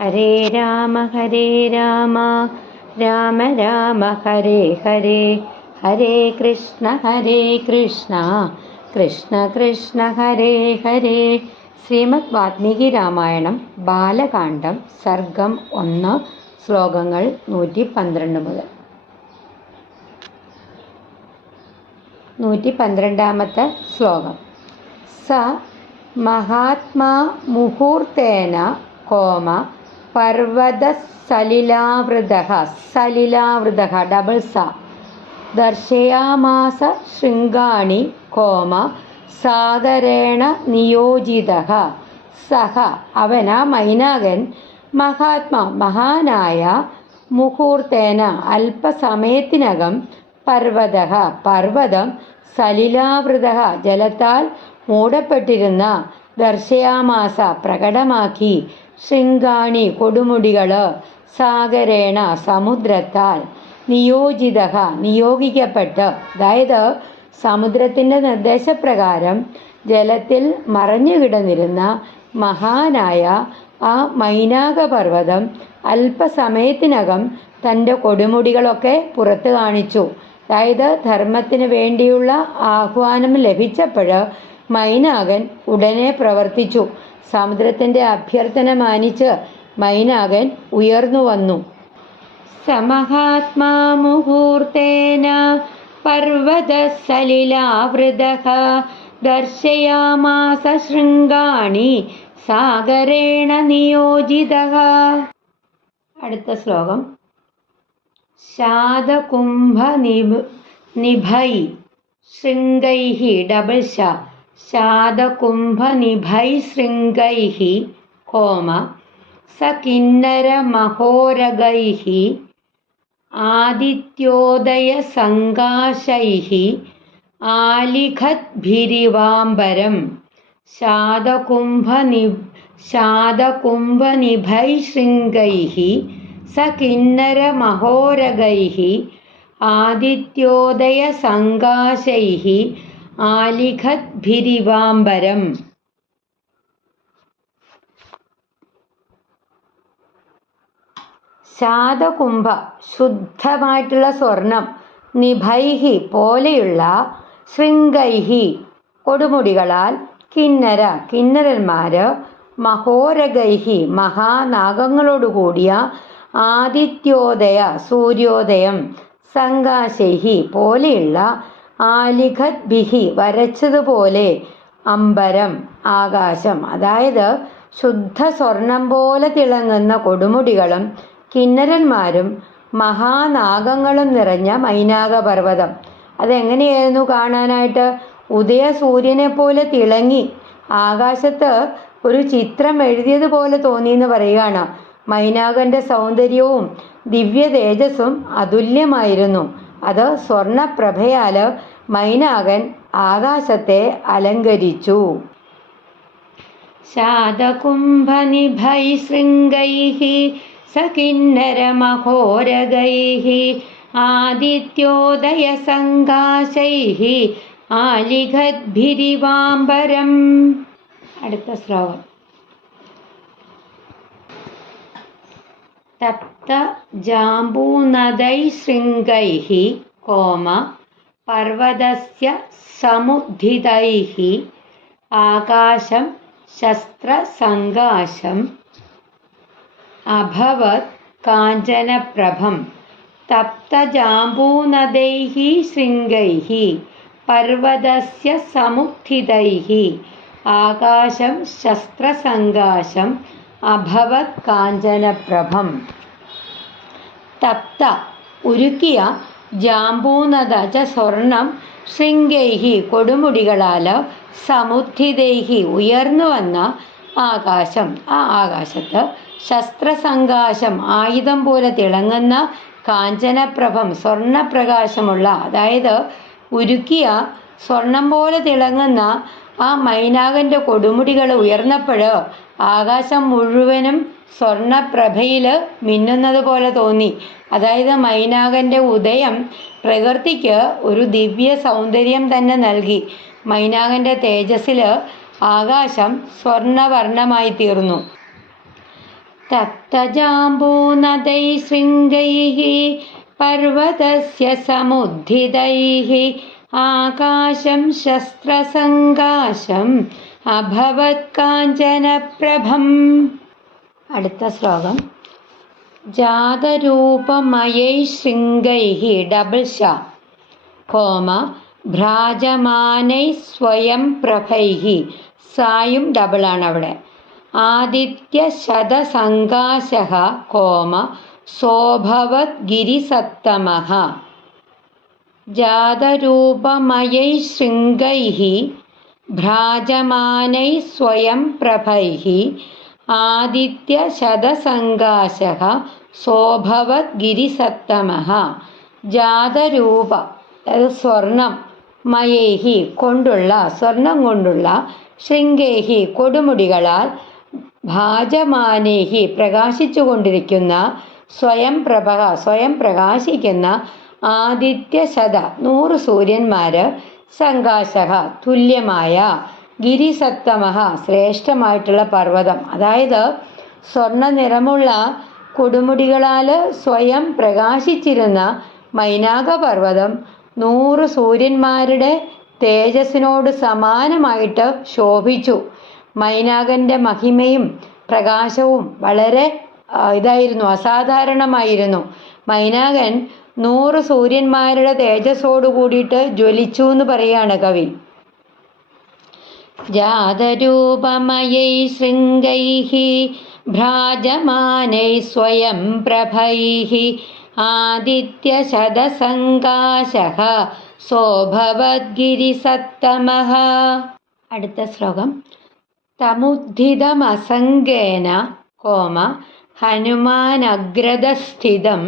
ഹരേ രാമ രാമ രാമ ഹരേ ഹരേ, ഹരേ കൃഷ്ണ കൃഷ്ണ കൃഷ്ണ ഹരേ ഹരേ. ശ്രീമദ് വാൽമീകി രാമായണം ബാലകാണ്ഡം സർഗം 1 ശ്ലോകങ്ങൾ 112 മുതൽ 112 ശ്ലോകം. സ മഹാത്മാ മുഹൂർത്തേന കോമ പർവത സലിലാവൃത ഡബിൾ സ ദർശയാമാസ ശൃംഗാണി കോമ സാഗരേണ നിയോജിത. സഹ അവന മൈനാകൻ മഹാത്മാ മഹാനായ മുഹൂർത്തേന അല്പസമയത്തിനകം പർവതം സലിലാവൃത ജലത്താൽ മൂടപ്പെട്ടിരുന്ന ദർശയാമാസ പ്രകടമാക്കി ശൃംഗാണി കൊടുമുടികൾ സാഗരേണ സമുദ്രത്താൽ നിയോഗിക്കപ്പെട്ട്, അതായത് സമുദ്രത്തിൻ്റെ നിർദ്ദേശപ്രകാരം ജലത്തിൽ മറഞ്ഞു കിടന്നിരുന്ന മഹാനായ ആ മൈനാകപർവ്വതം അല്പസമയത്തിനകം തൻ്റെ കൊടുമുടികളൊക്കെ പുറത്തു കാണിച്ചു. അതായത് ധർമ്മത്തിന് വേണ്ടിയുള്ള ആഹ്വാനം ലഭിച്ചപ്പോൾ മൈനാകൻ ഉടനെ പ്രവർത്തിച്ചു. സമുദ്രത്തിൻ്റെ അഭ്യർത്ഥന മാനിച്ച് മൈനാകൻ ഉയർന്നു വന്നു. സമഹാത്മാ മുഹൂർത്തേന പർവത സലിലാവൃത ദർശയാമാസ ശൃംഗാണി സാഗരേണ നിയോജിത. അടുത്ത ശ്ലോകം. ശാതകുംഭനിഭൈ ശൃംഗൈഃ ഡബിൾ ശ ശാതകുംഭനിഭൈ ശൃംഗൈഃ കോമ സ കിന്നരമഹോരഗൈഃ ആദിത്യോദയസങ്കാശൈഃ ആലിഖദ്ഭിരിവാംബരം. ശാതകുംഭനിഭൈ ശൃംഗൈഃ സ കിന്നരമഹോരഗൈഃ ആദിത്യോദയസങ്കാശൈഃ ആലിഖദ്ഭിരിവാംബരം. ശാതകുംഭ ശുദ്ധമായിട്ടുള്ള സ്വർണം, നിഭൈഹി പോലെയുള്ള, ശൃംഗൈഹി കൊടുമുടികളാൽ, കിന്നരന്മാര്, മഹോരഗൈഹി മഹാനാഗങ്ങളോടുകൂടിയ, ആദിത്യോദയ സൂര്യോദയം, സങ്കാശൈഹി പോലെയുള്ള, ആലിഖദ്ഭിഹി വരച്ചതുപോലെ, അംബരം ആകാശം. അതായത് ശുദ്ധ സ്വർണം പോലെ തിളങ്ങുന്ന കൊടുമുടികളും കിന്നരന്മാരും മഹാനാഗങ്ങളും നിറഞ്ഞ മൈനാകപർവ്വതം. അതെങ്ങനെയായിരുന്നു കാണാനായിട്ട്? ഉദയസൂര്യനെ പോലെ തിളങ്ങി, ആകാശത്ത് ഒരു ചിത്രം എഴുതിയതുപോലെ തോന്നിയെന്ന് പറയുകയാണ്. മൈനാകന്റെ സൗന്ദര്യവും ദിവ്യ തേജസ്സും അതുല്യമായിരുന്നു. അത് സ്വർണപ്രഭയാൽ മൈനാകൻ ആകാശത്തെ അലങ്കരിച്ചു. ശാതകുംഭനിഭൈ ശൃംഗൈഃ സ കിന്നരമഹോരഗൈഃ ആദിത്യോദയസങ്കാശൈഃ ആലിഖദ്ഭിരിവാംബരം. അടുത്ത ശ്ലോകം. തപ്ത ജാംബൂനദൈ ശൃംഗൈഃ കോമ പർവതസ്യ സമുദ്ധിതൈഃ ആകാശം ശസ്ത്രസങ്കാശം അഭവത് കാഞ്ചനപ്രഭം. തപ്തജാംബൂനദൈഃ ശൃംഗൈഃ പർവതസ്യ സമുദ്ധിതൈഃ ആകാശം ശസ്ത്രസങ്കാശം അഭവത് കാഞ്ചനപ്രഭം. തപ്ത ഉരുക്കിയ, ജാംബൂനദ സ്വർണം, ശൃംഗൈഃ കൊടുമുടികളാൽ, സമുദ്ധിതൈഃ ഉയർന്നു വന്ന ആകാശം, ആ ആകാശത്ത് ശസ്ത്രസങ്കാശം ആയുധം പോലെ തിളങ്ങുന്ന, കാഞ്ചനപ്രഭം സ്വർണപ്രകാശമുള്ള, അതായത് ഉരുക്കിയ സ്വർണം പോലെ തിളങ്ങുന്ന ആ മൈനാകന്റെ കൊടുമുടികൾ ഉയർന്നപ്പോൾ ആകാശം മുഴുവനും സ്വർണപ്രഭയിൽ മിന്നുന്നത് പോലെ തോന്നി. അതായത് മൈനാകന്റെ ഉദയം പ്രകൃതിക്ക് ഒരു ദിവ്യ സൗന്ദര്യം തന്നെ നൽകി. മൈനാകന്റെ തേജസ്സിൽ ആകാശം സ്വർണവർണ്ണമായി തീർന്നു. തപ്തജാംബൂനദൈ ശൃംഗൈഃ പർവതസ്യ സമുദ്ധിതൈഃ ആകാശം ശസ്ത്രസങ്കാശം അഭവത് കാഞ്ചനപ്രഭം. അടുത്ത ശ്ലോകം. ജാതരൂപമയൈ ശൃംഗൈഃ ഡബിൾ ശ കോമ ഭ്രാജമാനൈ സ്വയം പ്രഭൈഃ സായും ഡബിളാണ് അവിടെ. ആദിത്യശതസങ്കാശഃ കോമ സോഭവത് ഗിരിസത്തമഃ. ജാതരൂപമയൈ ശൃംഗൈഃ ഭ്രാജമാനൈ സ്വയം പ്രഭൈഃ ആദിത്യശതസങ്കാശഃ സോഭവത് ഗിരിസത്തമഃ. ജാതരൂപ അതായത് സ്വർണം, മയൈഹി കൊണ്ടുള്ള സ്വർണം കൊണ്ടുള്ള, ശൃംഗൈഹി കൊടുമുടികളാൽ, ഭാജമാനേഹി പ്രകാശിച്ചു കൊണ്ടിരിക്കുന്ന, സ്വയം പ്രഭ സ്വയം പ്രകാശിക്കുന്ന, ആദിത്യശത 100 സൂര്യന്മാര്, സങ്കാശഃ തുല്യമായ, ഗിരിസത്തമഃ ശ്രേഷ്ഠമായിട്ടുള്ള പർവ്വതം. അതായത് സ്വർണ്ണ നിറമുള്ള കൊടുമുടികളാൽ സ്വയം പ്രകാശിച്ചിരുന്ന മൈനാക പർവ്വതം 100 സൂര്യന്മാരുടെ തേജസ്സിനോട് സമാനമായിട്ട് ശോഭിച്ചു. മൈനാകൻ്റെ മഹിമയും പ്രകാശവും വളരെ ഇതായിരുന്നു, അസാധാരണമായിരുന്നു. മൈനാകൻ 100 സൂര്യന്മാരുടെ തേജസ്സോട് കൂടിയിട്ട് ജ്വലിച്ചു എന്ന് പറയാണ് കവി. ജാതരൂപമയൈ ശൃംഗൈഃ ഭ്രാജമാനൈ സ്വയം പ്രഭൈഃ ആദിത്യശതസങ്കാശഃ സോഭവത് ഗിരിസത്തമഃ. അടുത്ത ശ്ലോകം. തമുദ്ധിതമസംഗേന കോമ ഹനുമാനഗ്രതസ്ഥിതം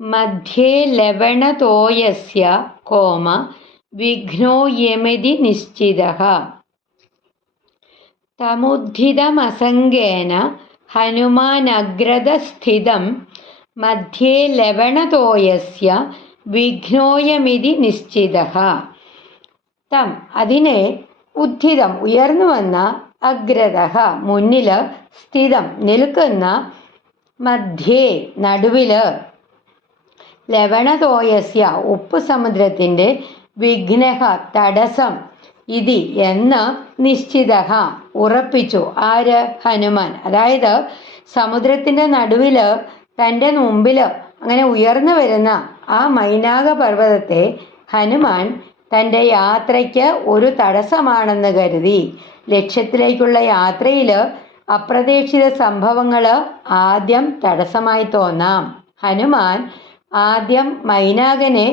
മധ്യേ ലവണതോയസ്യ കോമ വിഘ്നോ യമിതി നിശ്ചിതഃ. തമുദ്ധിതമസംഗേന ഹനുമാനഗ്രതസ്ഥിതം മധ്യേ ലവണതോയസ്യ വിഘ്നോയമിതി നിശ്ചിതഃ. തം അതിനെ, ഉദ്ധിതം ഉയർന്നു വന്ന, അഗ്രതഃ മുന്നില്, സ്ഥിതം നിൽക്കുന്ന, മധ്യേ നടുവില്, ലവണതോയസ്യ ഉപ്പ് സമുദ്രത്തിൻ്റെ, വിഘ്നഃ തടസ്സം, ഇതി എന്ന്, നിശ്ചിതഃ ഉറപ്പിച്ചു. ആര്? ഹനുമാൻ. അതായത് സമുദ്രത്തിൻ്റെ നടുവില് തൻ്റെ മുമ്പില് അങ്ങനെ ഉയർന്നു വരുന്ന ആ മൈനാക പർവ്വതത്തെ ഹനുമാൻ തൻ്റെ യാത്രയ്ക്ക് ഒരു തടസ്സമാണെന്ന് കരുതി. ലക്ഷ്യത്തിലേക്കുള്ള യാത്രയിൽ അപ്രതീക്ഷിത സംഭവങ്ങൾ ആദ്യം തടസ്സമായി തോന്നാം. ഹനുമാൻ ആദ്യം മൈനാകനെ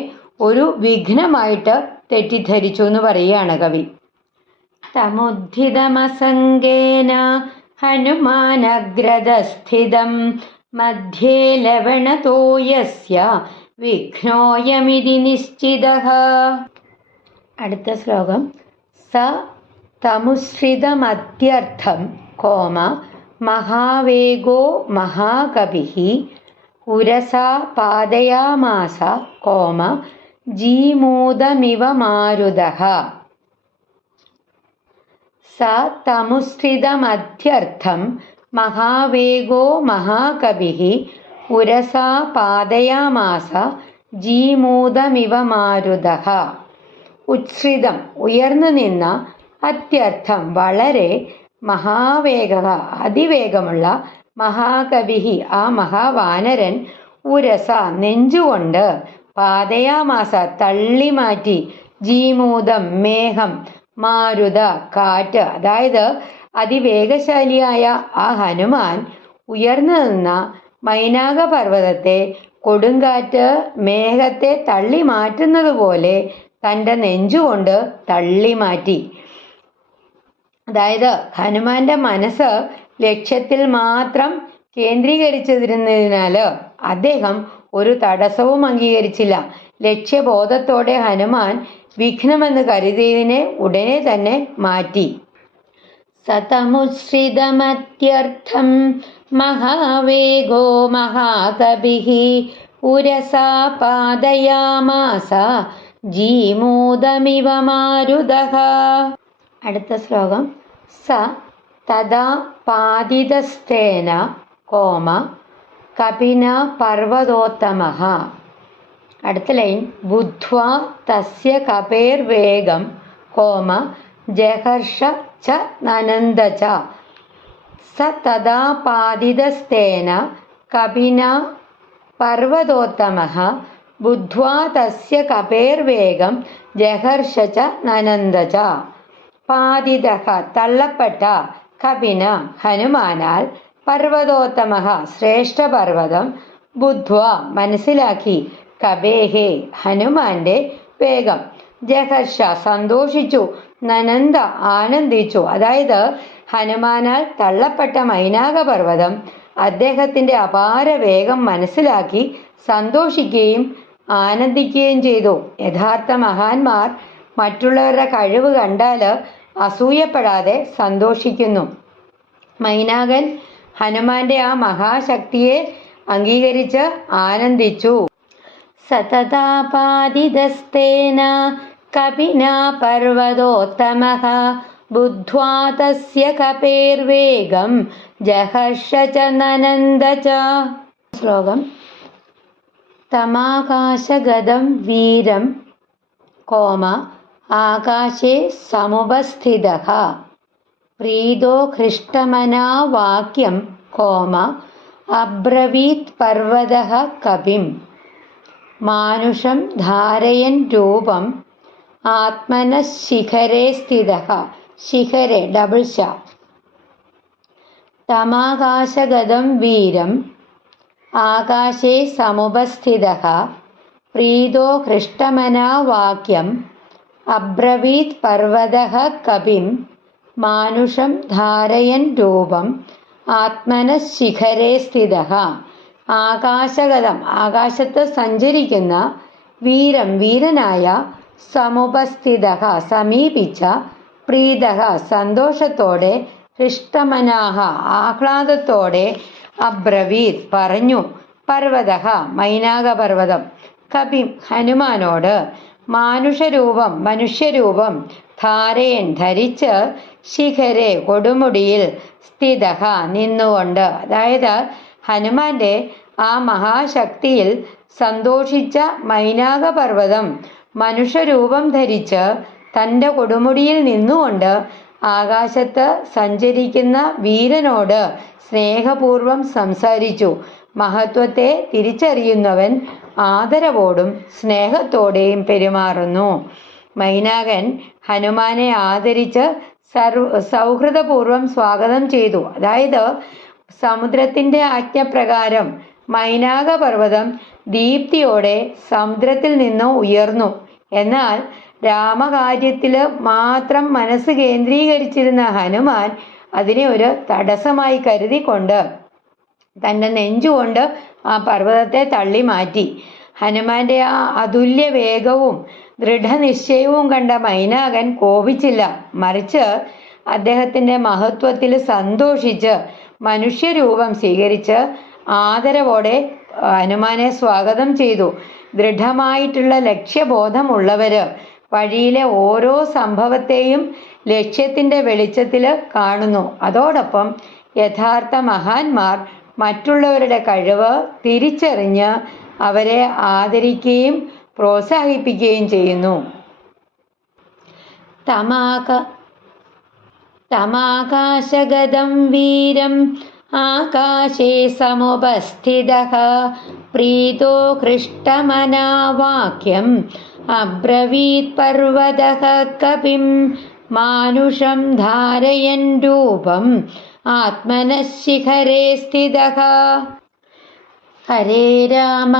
ഒരു വിഘ്നമായിട്ട് തെറ്റിദ്ധരിച്ചു എന്ന് പറയുകയാണ് കവി. തമുദ്ധിതമസംഗേന ഹനുമാനഗ്രതസ്ഥിതം മധ്യേ ലവണതോയസ്യ വിഘ്നോയമിതി നിശ്ചിതഃ. അടുത്ത ശ്ലോകം. സ തമുശ്രിതമത്യർത്ഥം കോമ മഹാവേഗോ മഹാകവിഃ ഉരസാ പാദയാമാസ കോമ ജീമൂതമിവ മാരുതഃ. സ തമുശ്രിതമത്യർത്ഥം മഹാവേഗോ മഹാകവിഃ ഉരസാ പാദയാമാസ ജീമൂതമിവ മാരുതഃ. ഉച്ഛ്രിതം ഉയർന്നു നിന്ന, അത്യർത്ഥം വളരെ, മഹാവേഗ അതിവേഗമുള്ള, മഹാകവിഃ ആ മഹാവാനരൻ, ഉരസ നെഞ്ചുകൊണ്ട്, പാദയാമാസ തള്ളിമാറ്റി, ജീമൂതം മേഘം, മാരുത കാറ്റ്. അതായത് അതിവേഗശാലിയായ ആ ഹനുമാൻ ഉയർന്നു നിന്ന മൈനാക പർവ്വതത്തെ കൊടുങ്കാറ്റ് മേഘത്തെ തള്ളി മാറ്റുന്നത് പോലെ തൻ്റെ നെഞ്ചുകൊണ്ട് തള്ളി മാറ്റി. അതായത് ഹനുമാന്റെ മനസ്സ് ലക്ഷ്യത്തിൽ മാത്രം കേന്ദ്രീകരിച്ചിരുന്നതിനാൽ അദ്ദേഹം ഒരു തടസ്സവും അംഗീകരിച്ചില്ല. ലക്ഷ്യബോധത്തോടെ ഹനുമാൻ വിഘ്നമെന്ന് കരുതിയതിനെ ഉടനെ തന്നെ മാറ്റി. സതമുശ്രിതമത്യർത്ഥം മഹാവേഗോ മഹാകവിഃ ഉരസാ പാദയാമാസ ജീമൂതമിവ മാരുതഃ. അടുത്ത ശ്ലോകം. സ തഥാ പാതിതസ്തേന കോമ കപിന പർവതോത്തമഃ. അടുത്ത ലൈൻ ബുദ്ധ്വാ തസ്യ കപേർവേഗം കോമ ജഹർഷ ച നനന്ദ ച. സ തഥാ പാതിതസ്തേന കപിന പർവതോത്തമഃ ബുദ്ധ്വാ തസ്യ കപേർവേഗം ജഹർഷ ച നനന്ദ ച. പാതിതഃ തള്ളപ്പെട്ട, കപിന ഹനുമാനാൽ, പർവതോത്തമഃ ശ്രേഷ്ഠപർവതം, ബുദ്ധ്വാ മനസ്സിലാക്കി, കപേഹേ ഹനുമാന്റെ വേഗം, ജഹർഷ സന്തോഷിച്ചു, നനന്ദ ആനന്ദിച്ചു. അതായത് ഹനുമാനാൽ തള്ളപ്പെട്ട മൈനാകപർവ്വതം അദ്ദേഹത്തിന്റെ അപാര വേഗം മനസ്സിലാക്കി സന്തോഷിക്കുകയും ആനന്ദിക്കുകയും ചെയ്തു. യഥാർത്ഥ മഹാന്മാർ മറ്റുള്ളവരുടെ കഴിവ് കണ്ടാൽ അസൂയപ്പെടാതെ സന്തോഷിക്കുന്നു. മൈനാകൻ ഹനുമാന്റെ ആ മഹാശക്തിയെ അംഗീകരിച്ച് ആനന്ദിച്ചു. സതതാപാദിതസ്തേന കപിന പർവതോത്തമഃ ബുദ്ധ്വാ തസ്യ കപേർവേഗം ജഹർഷ ച നനന്ദ ച. ശ്ലോകം. തമാകാശഗതം വീരം കോമ ആകാശേ സമുപസ്ഥിതഃ പ്രീതോ ഹൃഷ്ടമനാ വാക്യം കോമ അബ്രവീത് പർവതഃ കപിം മാനുഷം ധാരയൻ രൂപം ആത്മനഃ ശിഖരേ സ്ഥിതഃ. ശിഖരേ ഡബിൾ ശ. തമാകാശഗതം വീരം ആകാശേ സമുപസ്ഥിതഃ പ്രീതോ ഹൃഷ്ടമനാ വാക്യം അബ്രവീത് പർവതഃ കപിം മാനുഷം ധാരയൻ രൂപം ആത്മനഃ ശിഖരേ സ്ഥിതഃ. ആകാശഗതം ആകാശത്ത് സഞ്ചരിക്കുന്ന, വീരം വീരനായ, സമുപസ്ഥിതഃ സമീപിച്ച, പ്രീതഃ സന്തോഷത്തോടെ, ഹൃഷ്ടമനാഹ ആഹ്ലാദത്തോടെ, അബ്രവീത് പറഞ്ഞു, പർവതഃ മൈനാകപർവ്വതം, കപിം ഹനുമാനോട്, മാനുഷരൂപം മനുഷ്യരൂപം, ധാരയൻ ധരിച്ച്, ശിഖരെ കൊടുമുടിയിൽ, സ്ഥിതഃ നിന്നുകൊണ്ട്. അതായത് ഹനുമാന്റെ ആ മഹാശക്തിയിൽ സന്തോഷിച്ച മൈനാകപർവ്വതം മനുഷ്യരൂപം ധരിച്ച് തൻ്റെ കൊടുമുടിയിൽ നിന്നുകൊണ്ട് ആകാശത്ത് സഞ്ചരിക്കുന്ന വീരനോട് സ്നേഹപൂർവം സംസാരിച്ചു. മഹത്വത്തെ തിരിച്ചറിയുന്നവൻ ആദരവോടും സ്നേഹത്തോടെയും പെരുമാറുന്നു. മൈനാകൻ ഹനുമാനെ ആദരിച്ച് സൗഹൃദപൂർവം സ്വാഗതം ചെയ്തു. അതായത് സമുദ്രത്തിന്റെ ആജ്ഞപ്രകാരം മൈനാകപർവ്വതം ദീപ്തിയോടെ സമുദ്രത്തിൽ നിന്ന് ഉയർന്നു. എന്നാൽ രാമകാര്യത്തിൽ മാത്രം മനസ്സ് കേന്ദ്രീകരിച്ചിരുന്ന ഹനുമാൻ അതിനെ ഒരു തടസ്സമായി കരുതിക്കൊണ്ട് തൻ്റെ നെഞ്ചുകൊണ്ട് ആ പർവ്വതത്തെ തള്ളി മാറ്റി. ഹനുമാന്റെ ആ അതുല്യ വേഗവും ദൃഢനിശ്ചയവും കണ്ട മൈനാകൻ കോപിച്ചില്ല. മറിച്ച് അദ്ദേഹത്തിന്റെ മഹത്വത്തിൽ സന്തോഷിച്ച് മനുഷ്യരൂപം സ്വീകരിച്ച് ആദരവോടെ ഹനുമാനെ സ്വാഗതം ചെയ്തു. ദൃഢമായിട്ടുള്ള ലക്ഷ്യബോധമുള്ളവര് വഴിയിലെ ഓരോ സംഭവത്തെയും ലക്ഷ്യത്തിന്റെ വെളിച്ചത്തിൽ കാണുന്നു. അതോടൊപ്പം യഥാർത്ഥ മഹാന്മാർ മറ്റുള്ളവരുടെ കഴിവ് തിരിച്ചറിഞ്ഞ് അവരെ ആദരിക്കുകയും പ്രോത്സാഹിപ്പിക്കുകയും ചെയ്യുന്നു. തമാകാശഗതം വീരം ആകാശേ സമുപസ്ഥിതഃ പ്രീതോ ഹൃഷ്ടമനാ വാക്യം അബ്രവീത് പർവതഃ കപിം മാനുഷം ധാരയൻ രൂപം ആത്മനഃ ശിഖരേ സ്ഥിതഃ. ഹരേ രാമ